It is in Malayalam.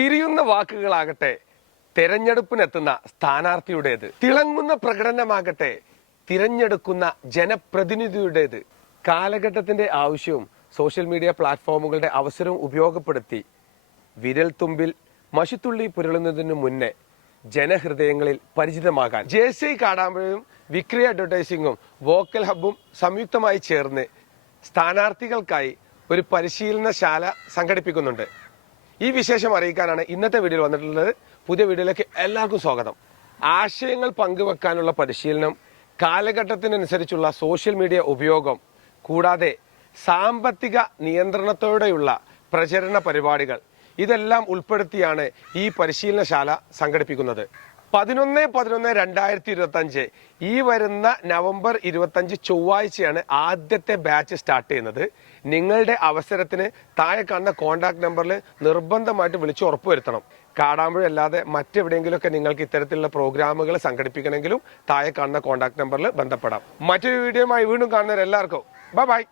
തിരിയുന്ന വാക്കുകളാകട്ടെ തെരഞ്ഞെടുപ്പിനെത്തുന്ന സ്ഥാനാർത്ഥിയുടേത്, തിളങ്ങുന്ന പ്രകടനമാകട്ടെ തിരഞ്ഞെടുക്കുന്ന ജനപ്രതിനിധിയുടേത്. കാലഘട്ടത്തിന്റെ ആവശ്യവും സോഷ്യൽ മീഡിയ പ്ലാറ്റ്ഫോമുകളുടെ അവസരവും ഉപയോഗപ്പെടുത്തി വിരൽ തുമ്പിൽ മഷിത്തുള്ളി പുരളുന്നതിനു മുന്നേ ജനഹൃദയങ്ങളിൽ പരിചിതമാകാൻ JCI കാടാമ്പുഴയും വിക്രി അഡ്വർടൈസിംഗും വോക്കൽ ഹബ്ബും സംയുക്തമായി ചേർന്ന് സ്ഥാനാർത്ഥികൾക്കായി ഒരു പരിശീലനശാല സംഘടിപ്പിക്കുന്നുണ്ട്. ഈ വിശേഷം അറിയിക്കാനാണ് ഇന്നത്തെ വീഡിയോയിൽ വന്നിട്ടുള്ളത്. പുതിയ വീഡിയോയിലേക്ക് എല്ലാവർക്കും സ്വാഗതം. ആശയങ്ങൾ പങ്കുവെക്കാനുള്ള പരിശീലനം, കാലഘട്ടത്തിനനുസരിച്ചുള്ള സോഷ്യൽ മീഡിയ ഉപയോഗം, കൂടാതെ സാമ്പത്തിക നിയന്ത്രണത്തോടെയുള്ള പ്രചരണ പരിപാടികൾ, ഇതെല്ലാം ഉൾപ്പെടുത്തിയാണ് ഈ പരിശീലനശാല സംഘടിപ്പിക്കുന്നത്. 11/11/2025 ഈ വരുന്ന നവംബർ 25 ചൊവ്വാഴ്ചയാണ് ആദ്യത്തെ ബാച്ച് സ്റ്റാർട്ട് ചെയ്യുന്നത്. നിങ്ങളുടെ അവസരത്തിന് താഴെ കാണുന്ന കോൺടാക്ട് നമ്പറിൽ നിർബന്ധമായിട്ട് വിളിച്ച് ഉറപ്പുവരുത്തണം. കാടാമ്പുഴ അല്ലാതെ മറ്റെവിടെയെങ്കിലുമൊക്കെ നിങ്ങൾക്ക് ഇത്തരത്തിലുള്ള പ്രോഗ്രാമുകൾ സംഘടിപ്പിക്കണമെങ്കിലും താഴെ കാണുന്ന കോൺടാക്ട് നമ്പറിൽ ബന്ധപ്പെടാം. മറ്റൊരു വീഡിയോയുമായി വീണ്ടും കാണുന്നവരെല്ലാവർക്കും ബൈ.